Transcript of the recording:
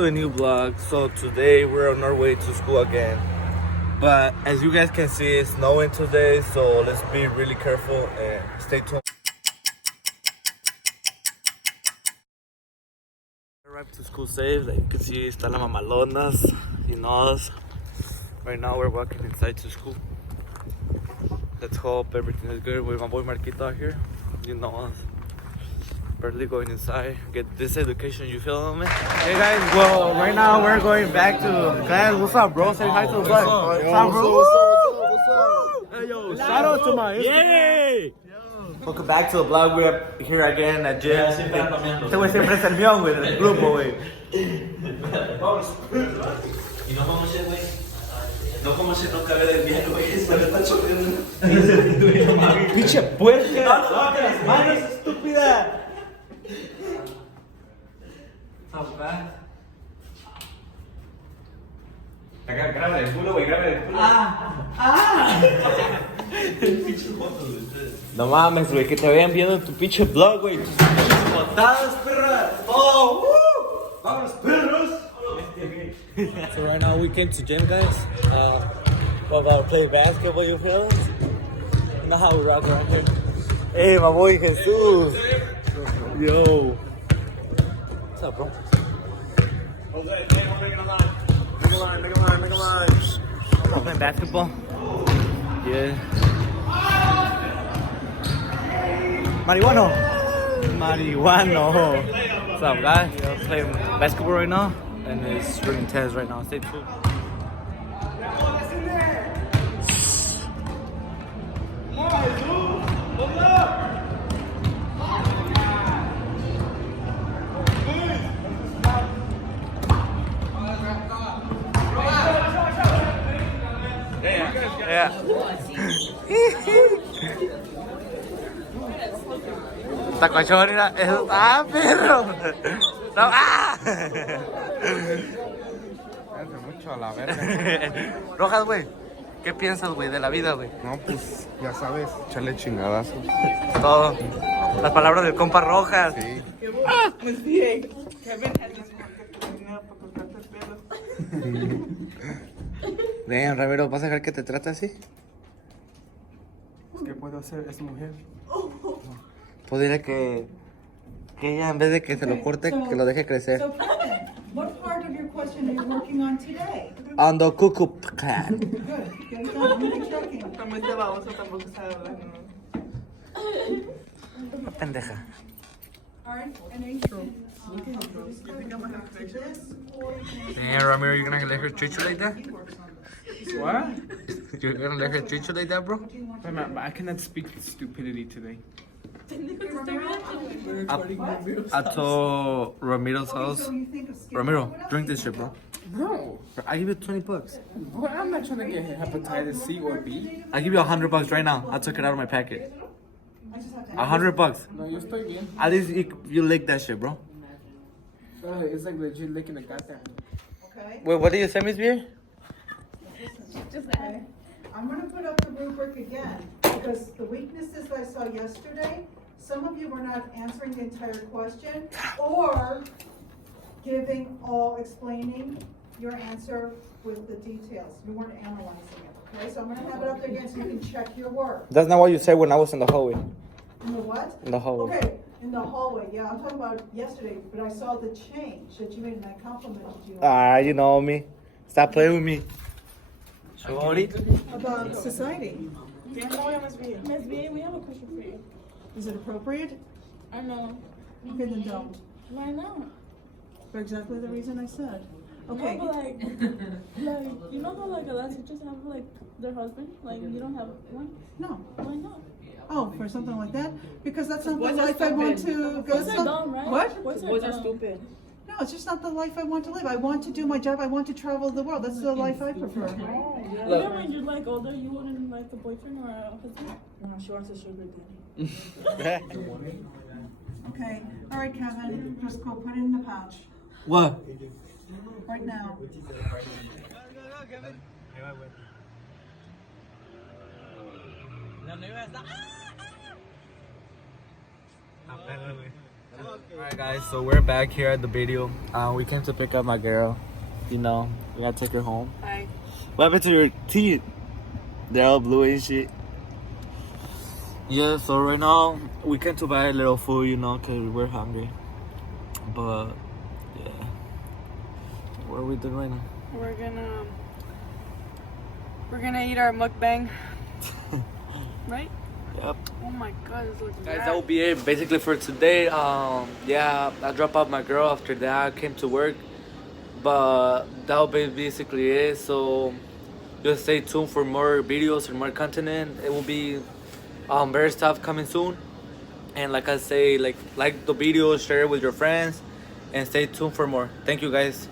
to a new vlog. So today we're on our way to school again. But as you guys can see, it's snowing today, so let's be really careful and stay tuned. Arrived to school safe. Like you can see, están las mamalonas, you know us. Right now we're walking inside to school. Let's hope everything is good with my boy Marquito out here. You know us. Barely going inside, get this education, you feel me? Hey guys, well, right now we're going back to class. What's up, bro? Say hi to the vlog. What's up, bro? What's up? Hey, yo, shout out to my Instagram. Welcome back to the vlog. We're here again at gym. Este güey siempre es el mío, güey, del grupo, güey. Y no vamos a hacer, güey. No como se nos cabe del bien, güey. Es para estar chorreando. Pinche puerca. Las manos, estúpida. Grábale el culo, güey, grábale el culo. No mames, güey, que te vayan viendo en tu pinche vlog, güey. Tus pinches botadas, perra. Oh, ¡vámonos, perros! So right now we came to gym, guys. We're about to play basketball, you feel us? You know how we rock around here. Hey, my boy Jesus. Yo. What's up, bro? Make a line. I'm playing basketball. Yeah. Marihuano. What's up, guys? I'm playing basketball right now, and it's really intense right now. Stay tuned. Yeah. Tacuachón, mira. ¡Ah, perro! No, ¡ah! Hace mucho a la verga. Rojas, güey. ¿Qué piensas, güey, de la vida, güey? No, pues ya sabes, echarle chingadazos. Todo. Las palabras del compa Rojas. Sí. Pues bien, Kevin had this para cortarte el pelo. Damn, Ramiro, ¿vas a dejar que te trate así? ¿Qué puedo hacer? Es mujer. Pues dile que ella en vez de que se lo corte, que lo deje crecer. So, Kevin, what part of your question are you working on today? On the cuckoo clan. Good, get it done, I'm gonna be checking. Como este baboso tampoco sabe hablar. Una pendeja. All right, and Damn, Ramiro, you gonna let her treat you like that? What? You're gonna let her treat you like that, bro? Wait, man, I cannot speak stupidity today. At Ramiro's house. Ramiro, drink this shit, bro. No, I give you $20. well, I'm not trying to get hepatitis C or B. I give you $100 right now. I took it out of my packet. $100. No, yo estoy bien. At least you lick that shit, bro. It's like legit licking a goddamn. Okay, Wait, what did you send me, beer? okay. I'm gonna put up the rubric again, because the weaknesses I saw yesterday, some of you were not answering the entire question, or explaining your answer with the details. You weren't analyzing it, okay? So I'm gonna have it up there again so you can check your work. That's not what you said when I was in the hallway. In the what? In the hallway. Okay, in the hallway, yeah, I'm talking about yesterday, but I saw the change that you made and I complimented you You know me. Stop playing with me. Shorty. about society. Miss B, we have a question for you. Is it appropriate? I know. Okay, then don't. Why not? For exactly the reason I said. Okay, No, but like, you know how like a lot of teachers have like their husband? Like you don't have one? no. Why not? Oh, for something like that? Because that's not the life I want to. Boys that's are not- dumb, right? What? Boys are dumb. stupid. No, it's just not the life I want to live. I want to do my job. I want to travel the world. That's the life I prefer. Even when you're like older, you wouldn't like a boyfriend or a husband? No, she wants a sugar daddy. Okay, all right, Kevin, just go put it in the pouch What? right now. No, no ibas a... Alright guys, so we're back here at the video. We came to pick up my girl. You know, we gotta take her home. Hi. What happened to your teeth? They're all blue and shit. Yeah, so right now we came to buy a little food, you know, cause we're hungry. But yeah, what are we doing right now? We're gonna eat our mukbang. Right? Yep. Oh my god, this looks Guys, bad. that will be it basically for today. Yeah, I dropped off my girl after that. I came to work, but that will be basically it. So just stay tuned for more videos and more content. It will be better stuff coming soon. And like I say, like the video, share it with your friends, and stay tuned for more. Thank you guys.